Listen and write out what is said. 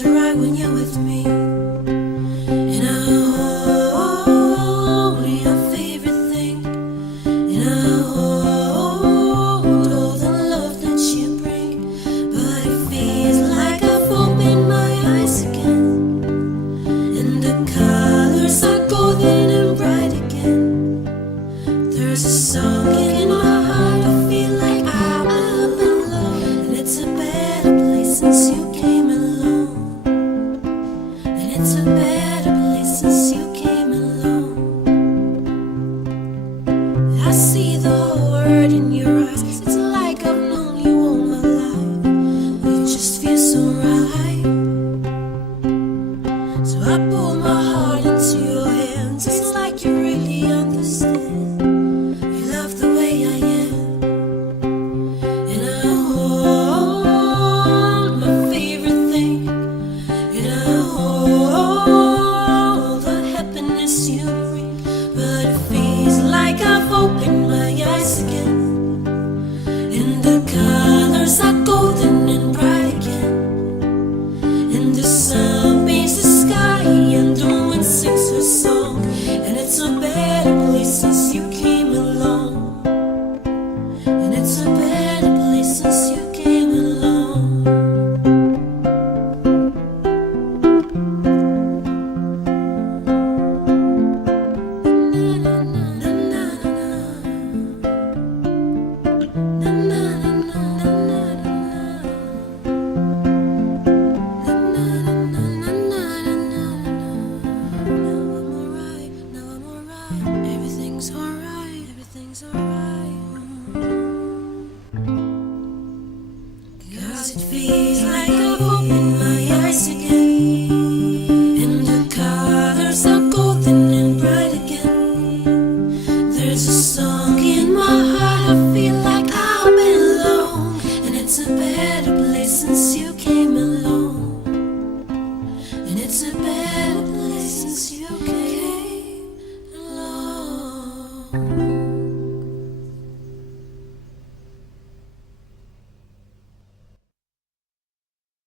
feels right when you're with me. And I hold your favorite thing. And I hold all the love that you bring. But it feels like I've opened my eyes again. And the colors are golden and bright again. There's a song in my heart. I feel like I'm alone. And it's a better place since you came along. And it's a better place since you came along. I see the whole world in your eyes. It's like I've known you all my life. You just feel so right. So I pull my heart into your hands. It's like you really understand. You love the way I am. And I hold my favorite thing. And I hold the happiness you bring. But it feels like I've opened my eyes again. And the colors are golden and bright again. And the sun